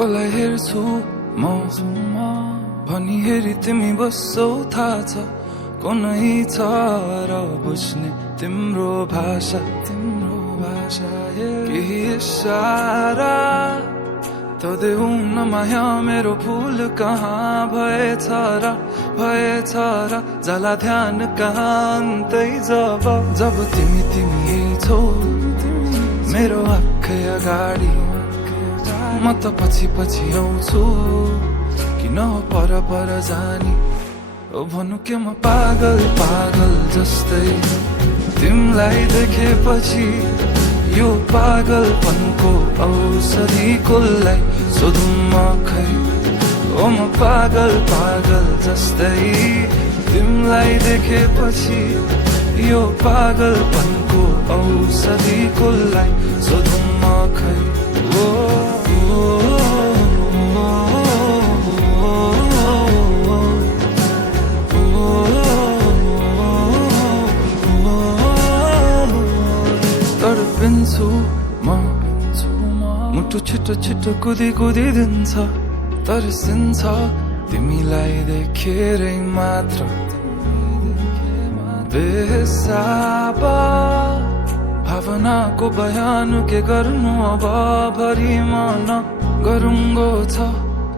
कसलाई हेर्छु म भनी हेरी तिमी बस्छौ थाहा छ को नै छ र बुझ्ने तिम्रो भाषा केही इशारा त देऊ न माया मेरो फुल कहाँ भएछ र जाला ध्यान कहाँ अन्तै जब तिमी छौ मेरो आँखै अगाडि म त पछि आउँछु किन पर जानी ओ भन्नु के म पागल जस्तै तिमीलाई देखेपछि यो पागलपनको औषधि कसलाई सोधौँ म खै ओ म पागल जस्तै तिमीलाई देखेपछि यो पागलपनको औषधि कसलाई सोधौँ म खै तडपिन्छु म मुटु छिटो कुदी दिन्छ तर्सिन्छ तिमीलाई देखेरै मात्र बेहिसाब भावनाको बयान के गर्नु अब भरि मन गरुङ्गो छ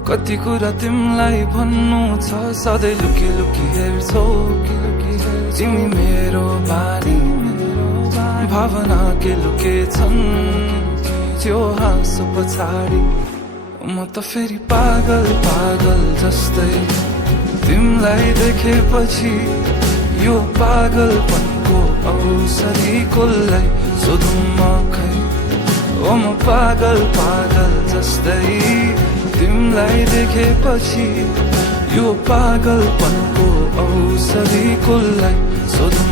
कति कुरा तिमीलाई भन्नु छ सधैँ लुकी हेर्छौ तिमी मेरो बानी भावना के लुकेछन् त्यो हाँसो पछाडि म त फेरि पागल जस्तै तिमीलाई देखेपछि यो पागलपनको औषधि कसलाई सोधौँ म खै ओ म पागल जस्तै तिमीलाई देखेपछि यो पागलपनको औषधि कसलाई सोधौँ